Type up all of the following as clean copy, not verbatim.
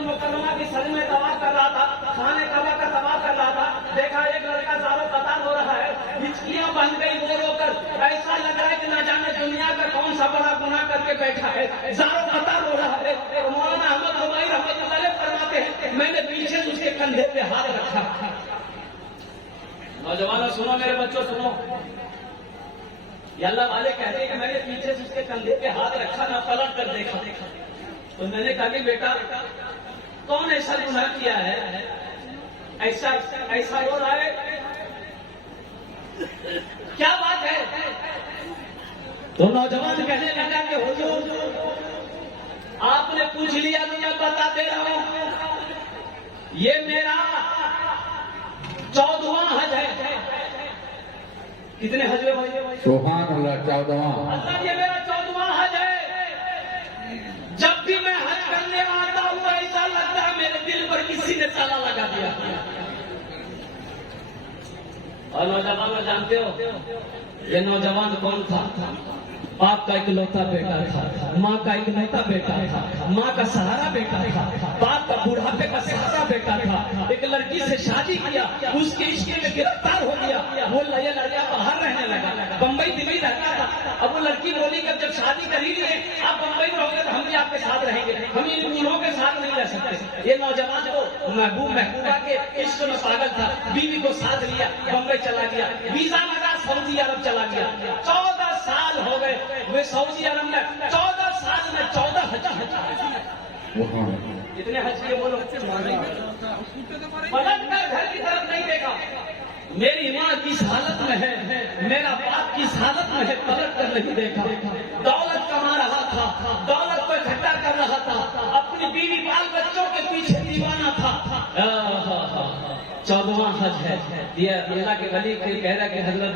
المکرمہ کی سر میں طواف کر رہا تھا، خانے کعبہ کا طواف کر رہا تھا، دیکھا ایک لڑکا زارو قطار ہو رہا ہے، ہچکیاں بن گئی رو رو کر، ایسا لگ رہا ہے کہ نہ جانے دنیا کا کون سا بڑا گناہ کر کے بیٹھا ہے، زارو قطار ہو رہا ہے۔ مولانا احمد رباعی رحمۃ اللہ علیہ فرماتے ہیں میں نے پیچھے اس کے کندھے پہ ہاتھ رکھا۔ نوجوانوں سنو، میرے بچوں سنو، یہ اللہ والے کہتے ہیں کہ میں نے پیچھے سے اس کے کندھے پہ ہاتھ رکھا، نہ پلٹ کر دیکھا۔ تو میں نے کہا کہ بیٹا کون ایسا گناہ کیا ہے، ایسا ہو رہا ہے، کیا بات ہے؟ تو نوجوان کہنے لگا کہ حضور آپ نے پوچھ لیا تو میں بتا دے رہا ہوں، یہ میرا 14واں حج ہے۔ کتنے حج ہے بھائی؟ سبحان اللہ، 14واں۔ اللہ یہ میرا 14واں حج ہے۔ جب بھی میں حج کرنے آتا ہوں ایسا لگتا ہے میرے دل پر کسی نے تالا لگا دیا۔ اور نوجوان جانتے ہو یہ نوجوان کون تھا؟ باپ کا اکلوتا بیٹا تھا، ماں کا اکلوتا بیٹا تھا، ماں کا سہارا بیٹا تھا، باپ کا بڑھاپے کا سہارا بیٹا تھا۔ ایک لڑکی سے شادی کیا، اس کے عشق میں گرفتار ہو گیا، وہ یہ لڑکا باہر رہنے لگا، بمبئی دلی رہتا تھا۔ اب وہ لڑکی بولی کہ جب شادی کر ہی لیے آپ بمبئی میں رہو گے تو ہم بھی آپ کے ساتھ رہیں گے، ہم ان بوڑھوں کے ساتھ نہیں رہ سکتے۔ یہ نوجوان کو محبوبہ کے عشق میں پاگل تھا، بیوی کو ساتھ لیا، بمبئی چلا گیا، ویزا لگا، سعودی عرب چلا گیا۔ 14 سال ہو گئے وہ سعودی عرب میں، 14 سال میں 14 حج اتنے حج کے بولو، پلٹ کر گھر کی طرف نہیں دیکھا۔ میری ماں کس حالت میں ہے، میرا باپ کس حالت میں ہے، پلٹ کر نہیں دیکھا۔ دولت کما رہا تھا، دولت کو اکٹھا کر رہا تھا، اپنی بیوی بال بچوں کے پیچھے دیوانہ تھا۔ 14واں حج ہے یہ اللہ کے ولی کوئی کہہ رہا کہ حضرت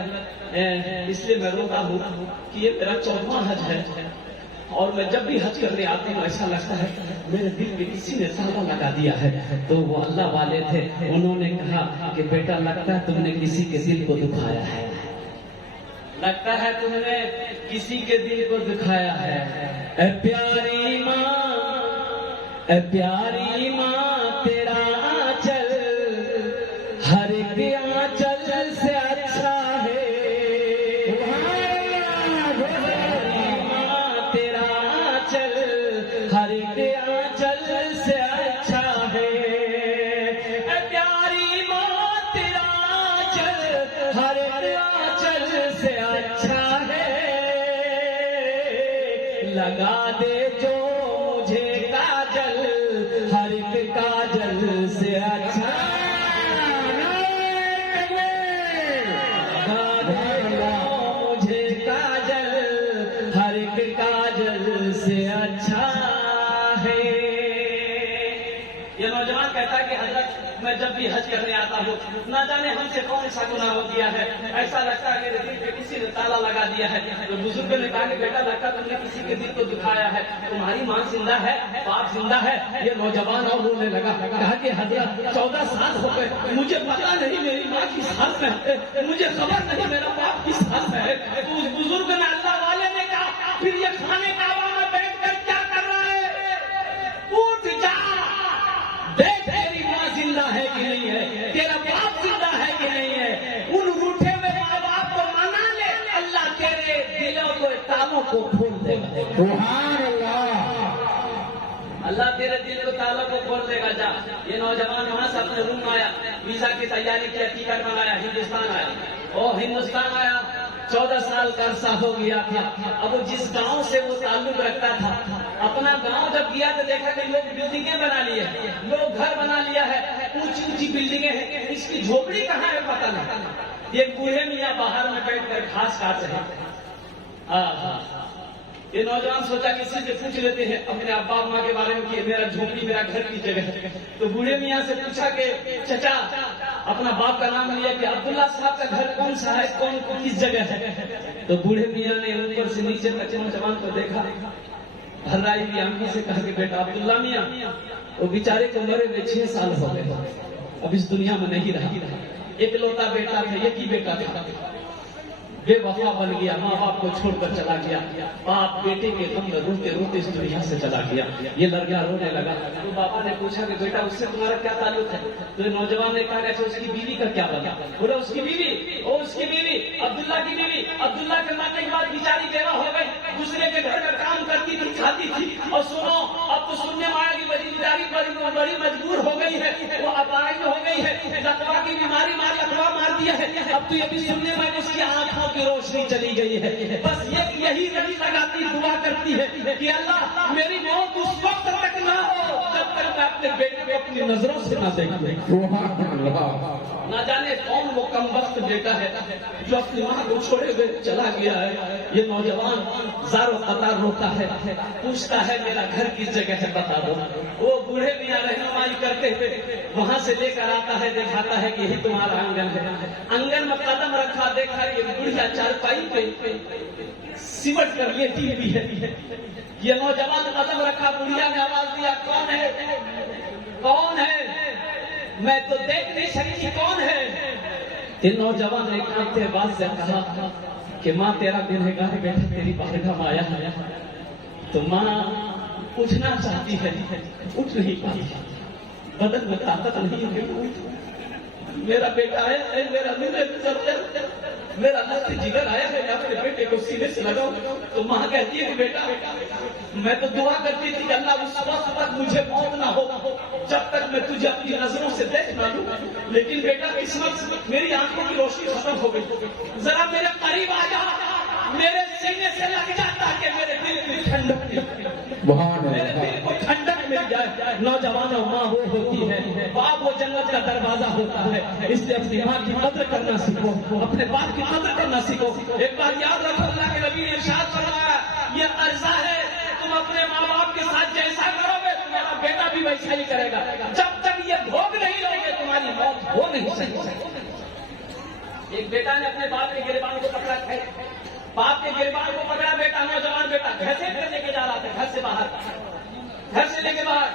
اس لیے میں روتا ہوں کہ یہ میرا 14واں حج ہے، اور میں جب بھی حج کرنے آتی ہوں ایسا لگتا ہے میرے دل میں کسی نے تالا لگا دیا ہے۔ تو وہ اللہ والے تھے، انہوں نے کہا کہ بیٹا لگتا ہے تم نے کسی کے دل کو دکھایا ہے، لگتا ہے تم نے کسی کے دل کو دکھایا ہے۔ اے پیاری ماں، اے پیاری ماں، تیرا آنچل ہر ایک آنچل سے اچھا ہے۔ ماں تیرا آنچل ہر ایک آنچل سے اچھا ہے۔ اے پیاری ماں تیرا آنچل ہر ایک آنچل سے اچھا ہے۔ لگا دے جو مجھے کاجل ہر ایک کاجل سے اچھا ہے۔ یہ نوجوان کہتا ہے کہ حضرت میں جب بھی حج کرنے آتا ہوں نہ جانے ہم سے کون سا گناہ ہو گیا ہے، ایسا لگتا ہے کہ دل پہ کسی نے تالا لگا دیا ہے۔ تو بزرگ نے کہا کہ بیٹا لگتا تم نے کسی کے دل کو دکھایا ہے، تمہاری ماں زندہ ہے، باپ زندہ ہے۔ یہ نوجوان اور رونے لگا، کہا کہ حضرت 14 سال ہو گئے، مجھے پتا نہیں میری ماں کس حال میں ہے، مجھے خبر نہیں میرا باپ کس حال میں ہے۔ تو اس بزرگ نے اللہ والے نے کہا پھر یہ خانے کعبہ میں بیٹھ کر کیا کر رہا ہے؟ اٹھ جا، دیکھ تیری ماں زندہ ہے کہ نہیں ہے، تیرا باپ زندہ ہے کہ نہیں ہے۔ ان روٹھے ہوئے ماں باپ کو منا لے، اللہ تیرے دلوں کو تالوں کو کھول دے گا۔ سبحان اللہ، اللہ تیرے دل کو تالوں کو کھول دے گا۔ جا، یہ نوجوان وہاں سے اپنے روم آیا، ویزا کی تیاری کیا، ٹکٹ منگایا، ہندوستان آیا۔ اور ہندوستان آیا، 14 سال کا عرصہ ہو گیا تھا۔ اب جس گاؤں سے وہ تعلق رکھتا تھا، اپنا گاؤں جب گیا تو دیکھا کہ لوگ بلڈنگیں بنا لیے، لوگ گھر بنا لیا ہے، اونچی اونچی بلڈنگیں ہیں، اس کی جھوپڑی کہاں ہے پتہ نہیں۔ یہ بوڑھے میاں باہر میں بیٹھ کر گھاس کاٹ رہے ہیں۔ یہ نوجوان سوچا کسی سے پوچھ لیتے ہیں اپنے ابا اماں کے بارے میں کہ میرا جھوپڑی میرا گھر کی جگہ ہے۔ تو بوڑھے میاں سے پوچھا کہ چچا، اپنا باپ کا نام لیا کہ عبداللہ صاحب کا گھر کون سا ہے، کون کس جگہ ہے؟ تو بوڑھے میاں نے اوپر سے نیچے تک نوجوان کو دیکھا، بھرائی ہوئی آنکھوں سے کہا کہ بیٹا عبداللہ میاں، وہ بیچارے کو مرے ہوئے 6 سال ہو گئے، اب اس دنیا میں نہیں رہا، ایک لوتا بیٹا تھا، ایک ہی بیٹا تھا۔ بے وفا بن گیا، ماں باپ کو چھوڑ کر چلا گیا، باپ بیٹے کے غم میں روتے روتے اس دنیا سے چلا گیا۔ یہ لڑکا رونے لگا، تو بابا نے پوچھا کہ بیٹا اس سے تمہارا کیا تعلق ہے؟ تو نوجوان نے کہا کہ اس کی بیوی کا کیا بنا؟ بولا اس کی بیوی، اور اس کی بیوی عبداللہ کی بیوی، عبداللہ کے مرنے کے بعد بیچاری بیوہ ہو گئی، دوسرے کے گھر میں کام کرتی تھی، کھاتی تھی، اور سنو اب تو سننے میں آیا کہ بڑی مجبور ہو گئی ہے، وہ اپاہج ہو گئی ہے، لقوا کی بیماری لقوا مار دیا ہے، اب تو یہ بھی سننے میں اس کی آنکھوں کی روشنی چلی گئی ہے، بس یہی رڑی لگاتی دعا کرتی ہے کہ اللہ میری موت اس وقت تک نہ ہو جب تک میں اپنے بیٹے کو اپنی نظروں سے نہ دیکھوں۔ نہ جانے کون وہ کم وقت بیٹا ہے جو اپنی ماں کو چھوڑے ہوئے چلا گیا ہے۔ یہ نوجوان زار و قطار روتا ہے، پوچھتا ہے میرا گھر کس جگہ ہے بتا دو۔ وہ بوڑھے میاں رہنمائی کرتے ہوئے وہاں سے لے کر آتا ہے، دکھاتا ہے کہ یہی تمہارا آنگن ہے۔ آنگن میں قدم رکھا، دیکھا یہ بڑھیا چارپائی پہ سمٹ کر لیٹی ہوئی ہے۔ یہ نوجوان قدم رکھا، بڑھیا نے آواز دیا کون ہے؟ کون ہے؟ میں تو دیکھ نہیں سکتی کون ہے؟ یہ نوجوان نے کانپتے آواز سے کہا کہ ماں تیرا دل ہے گاہ بیٹھا تیری بارگاہ میں آیا ہے، تو ماں اٹھنا چاہتی ہے، اٹھ نہیں پاتی، بدن میں طاقت نہیں ہے۔ میرا بیٹا آیا ہے، میرا دل ہے، میرا لخت جگر آیا ہے، اپنے بیٹے کو سینے سے لگاؤ۔ تو ماں کہتی ہے کہ بیٹا میں تو دعا کرتی تھی کہ اللہ اس وقت تک مجھے موت نہ ہو جب تک میں تجھے اپنی نظروں سے دیکھ نہ لوں، لیکن بیٹا قسمت میری آنکھوں کی روشنی ختم ہو گئی، ذرا میرے قریب آ جا، میرے سینے سے لگ جاتا کہ میرے دل میں ٹھنڈک میرے دل کو ٹھنڈک مل جائے۔ نوجوانوں ماں وہ ہوتی ہے، باپ وہ جنت کا دروازہ ہوتا ہے، اس لیے اپنی ماں کی قدر کرنا سیکھو، اپنے باپ کی قدر کرنا سیکھو۔ ایک بات یاد رکھو، اللہ کے نبی نے ارشاد فرمایا یہ عرضہ ہے، تم اپنے ماں باپ کے ساتھ جیسا کرو گے تمہارا بیٹا بھی ویسا ہی کرے گا، جب تک یہ بھوگ نہیں لو گے تمہاری موت ہو نہیں سکتی۔ ایک بیٹا نے اپنے باپ کے گریبان کو پکڑا، باپ کے گریبان کو پکڑا، بیٹا نوجوان بیٹا گھر سے لے کے جا رہا تھا، گھر سے باہر، گھر سے لے کے باہر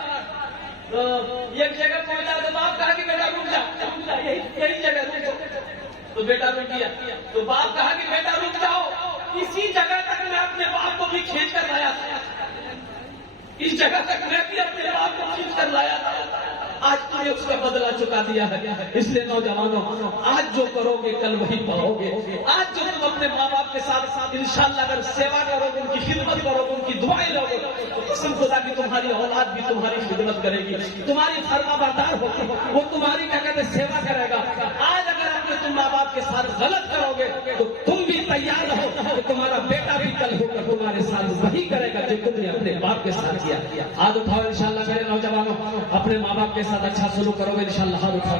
ایک جگہ پہنچا تو باپ کہا کہ بیٹا رک جا، یہی جگہ رک جاؤ، تو بیٹا رک گیا، تو باپ کہا کہ بیٹا رک جاؤ، اسی جگہ تک میں اپنے باپ کو بھی کھینچ کر لایا تھا، اس جگہ تک میں بھی اپنے باپ کو کھینچ کر لایا تھا، آج تم نے اس کا بدلہ چکا دیا ہے۔ اس لیے نوجوانوں آج جو کرو گے کل وہی پاؤ گے۔ آج جو تم اپنے ماں باپ کے ساتھ انشاءاللہ اگر سیوا کرو گے، ان کی خدمت کرو گے، ان کی دعائیں لو گے، تو قسم خدا کی تمہاری اولاد بھی تمہاری خدمت کرے گی، تمہاری فرما بردار ہوگی، وہ تمہاری کیا کہتے ہیں سیوا کرے گا۔ آج اگر تم ماں باپ کے ساتھ غلط کرو گے تو تم بھی تیار رہو کہ تمہارا بیٹا بھی کل ہو کر تمہارے ساتھ وہی کرے گا جو تم نے اپنے باپ کے ساتھ کیا۔ ہاتھ اٹھاؤ انشاءاللہ میرے نوجوانوں، اپنے ماں باپ کے ساتھ اچھا سلوک کرو گے انشاءاللہ۔ ہاتھ اٹھاؤ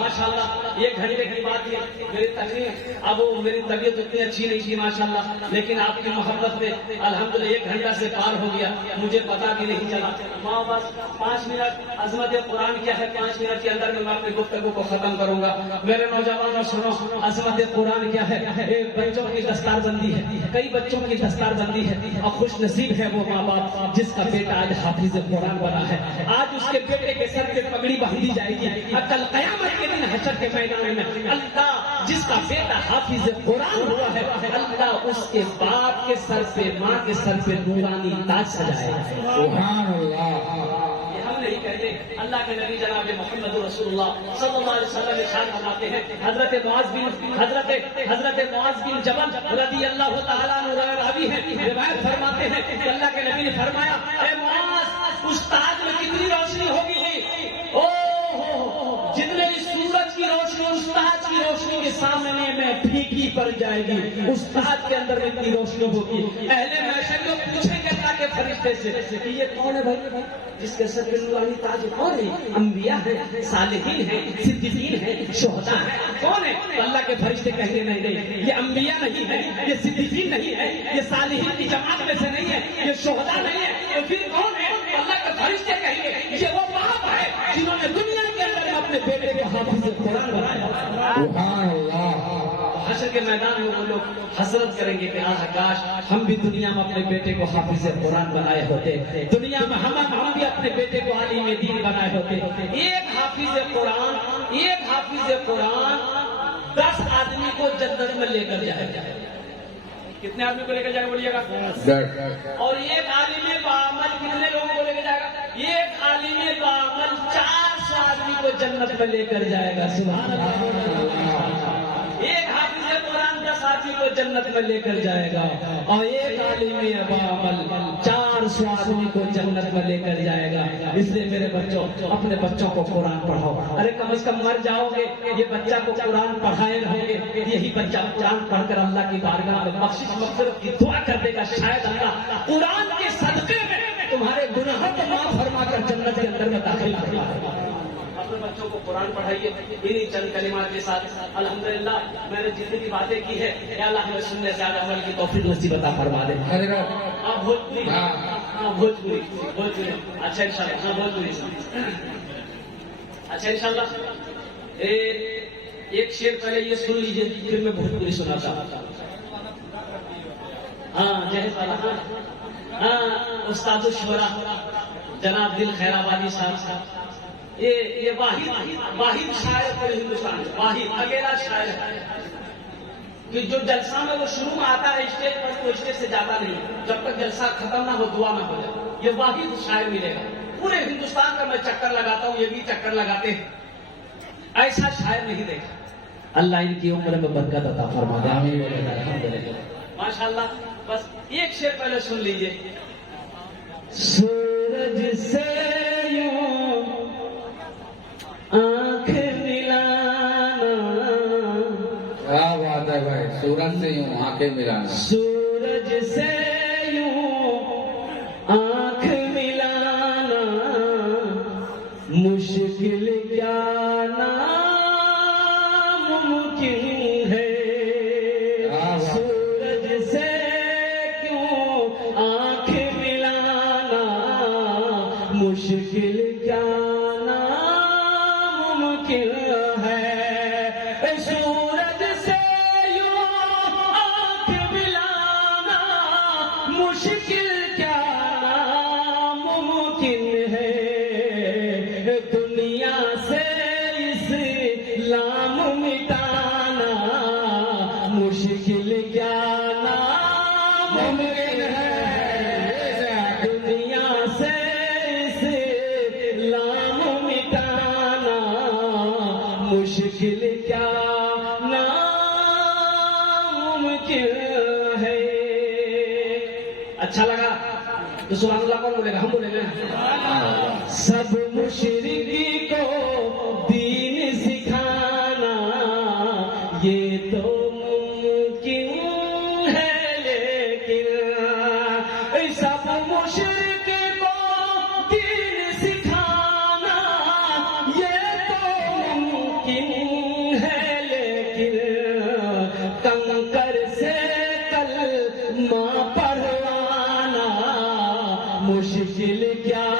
ماشاءاللہ۔ ایک گھنٹے کی بات ہے، میری تقریر اب وہ میری طبیعت اتنی اچھی نہیں تھی ماشاءاللہ، لیکن آپ کی محبت میں الحمدللہ 1 گھنٹہ سے پار ہو گیا، مجھے پتا بھی نہیں چلا۔ ماں بس 5 منٹ عظمت قرآن کیا ہے، 5 منٹ کے اندر میں اپنی گفتگو کو ختم کروں گا۔ میرے نوجوانوں سنو، عظمت قرآن کیا ہے؟ ایک بچوں کی دستار بندی ہے، کئی بچوں کی دستار بندی ہے، اور خوش نصیب ہے وہ ماں باپ جس کا بیٹا آج حافظ قرآن بنا ہے۔ آج اس کے بیٹے کے سر پہ پگڑی باندھی جائے گی، کل قیامت کے دن حشر کے میدان میں اللہ جس کا بیٹا حافظ قرآن ہوا ہے، اللہ اس کے باپ کے سر پہ، ماں کے سر پہ نورانی تاج سجائے گا۔ سبحان اللہ۔ ہم نہیں کہتے، اللہ کے نبی جناب محمد رسول اللہ صلی اللہ علیہ وسلم ارشاد فرماتے ہیں، حضرت معاذ بن جبل رضی اللہ تعالیٰ عنہ راوی ہیں، روایت فرماتے ہیں کہ اللہ کے نبی نے فرمایا، اے معاذ استاد میں کتنی روشنی ہوگی، جتنے بھی سورج کی روشنی استاد کی روشنی کے سامنے میں پھیکی پڑ جائے گی، استاد کے اندر اتنی روشنی ہوگی۔ اہل محشر لوگ پوچھیں گے اللہ کے فرشتے سے کہ یہ کون ہے بھائی جس کے سر پہ نورانی تاج؟ کون ہے؟ انبیاء ہیں، صالحین ہیں، صدیقین ہیں، شہداء ہیں، کون ہے؟ اللہ کے فرشتے کہتے نہیں، یہ انبیاء نہیں ہے، یہ صدیقین نہیں ہے، یہ صالحین کی جماعت میں سے نہیں ہے، یہ شہداء نہیں ہے، تو پھر کون ہے؟ اللہ کے فرشتے کہیں گے یہ وہ باپ ہے جنہوں نے دنیا کے اندر اپنے بیٹے کو حافظ قرآن بنایا۔ سبحان اللہ۔ حشر کے میدان میں وہ لوگ حسرت کریں گے کہ کاش ہم بھی دنیا میں اپنے بیٹے کو حافظ قرآن بنائے ہوتے، دنیا میں ہم بھی اپنے بیٹے کو عالم دین بنائے ہوتے۔ ایک حافظ قرآن 10 آدمی کو جنت میں لے کر جائے گا. کتنے آدمی کو لے کر جائے گا بولیے گا؟ اور ایک عالم بعمل کتنے لوگوں کو لے کر جائے گا؟ ایک عالم بعمل 400 آدمی کو جنت میں لے کر جائے گا. سبحان اللہ. ایک حافظ قرآن 10 آدمی کو جنت میں لے کر جائے گا اور ایک عالم بعمل 400 آدمی کو جنت میں لے کر جائے گا. اس لیے میرے بچوں اپنے بچوں کو قرآن پڑھاؤ. ارے کم از کم مر جاؤ گے یہ بچہ کو قرآن پڑھائے رہو گے, یہی بچہ قرآن پڑھ کر اللہ کی بارگاہ میں بخشش مغفرت کی دعا کر دے گا. شاید اللہ قرآن کے صدقے میں تمہارے گناہوں کو معاف فرما کر جنت کے اندر میں داخل کرے گا. اپنے بچوں کو قرآن پڑھائیے انہیں چند کلمات کے ساتھ. الحمدللہ میں نے جتنی بھی باتیں کی ہے یا اللہ ہمیں سننے سے زیادہ عمل کی توفیق نصیب عطا فرما دے. بھوجپوری بھوجپوری اچھا انشاءاللہ. بھوجپوری اچھا انشاءاللہ. ایک شعر پہلے یہ سن لیجیے پھر میں بھوجپوری سناتا ہوں. ہاں جیسے استاد الشورا جناب دل خیر آبادی صاحب یہ واحد شاعر پورے ہندوستان میں, واحد اکیلا شاعر ہے کہ جو جلسہ میں وہ شروع میں آتا ہے اسٹیج پر تو اسٹیج سے جاتا نہیں جب تک جلسہ ختم نہ ہو دعا نہ ہو جائے. یہ واحد شاعر ملے گا پورے ہندوستان کا. میں چکر لگاتا ہوں, یہ بھی چکر لگاتے ہیں, ایسا شاعر نہیں دیکھا. اللہ ان کی عمر میں برکت عطا فرما دے. الحمدللہ ماشاء اللہ. بس ایک شعر پہلے سن لیجیے. سورج سے یوں آنکھ ملانا, کیا بات ہے بھائی. سورج سے یوں آنکھیں ملانا, سورج سے یوں آنکھ ملانا مشکل کیا ناممکن ہے. سورج سے کیوں آنکھ ملانا مشکل کیا ہے. سورج سے یوں آنکھ ملانا مشکل کیا ناممکن ہے. دنیا سے اسلام مٹانا مشکل کیا ناممکن ہے. دنیا سے اسلام مٹانا مشکل کیا ناممکن ہے. اچھا لگا تو سبحان اللہ کون بولے گا؟ ہم بولیں گے. سب مشرکی کو دین سکھانا یہ تو ممکن ہے لیکن سب مشرک کو دین سکھانا یہ تو ممکن ہے لیکن کنکر سے کلمہ پڑھوانا مشکل کیا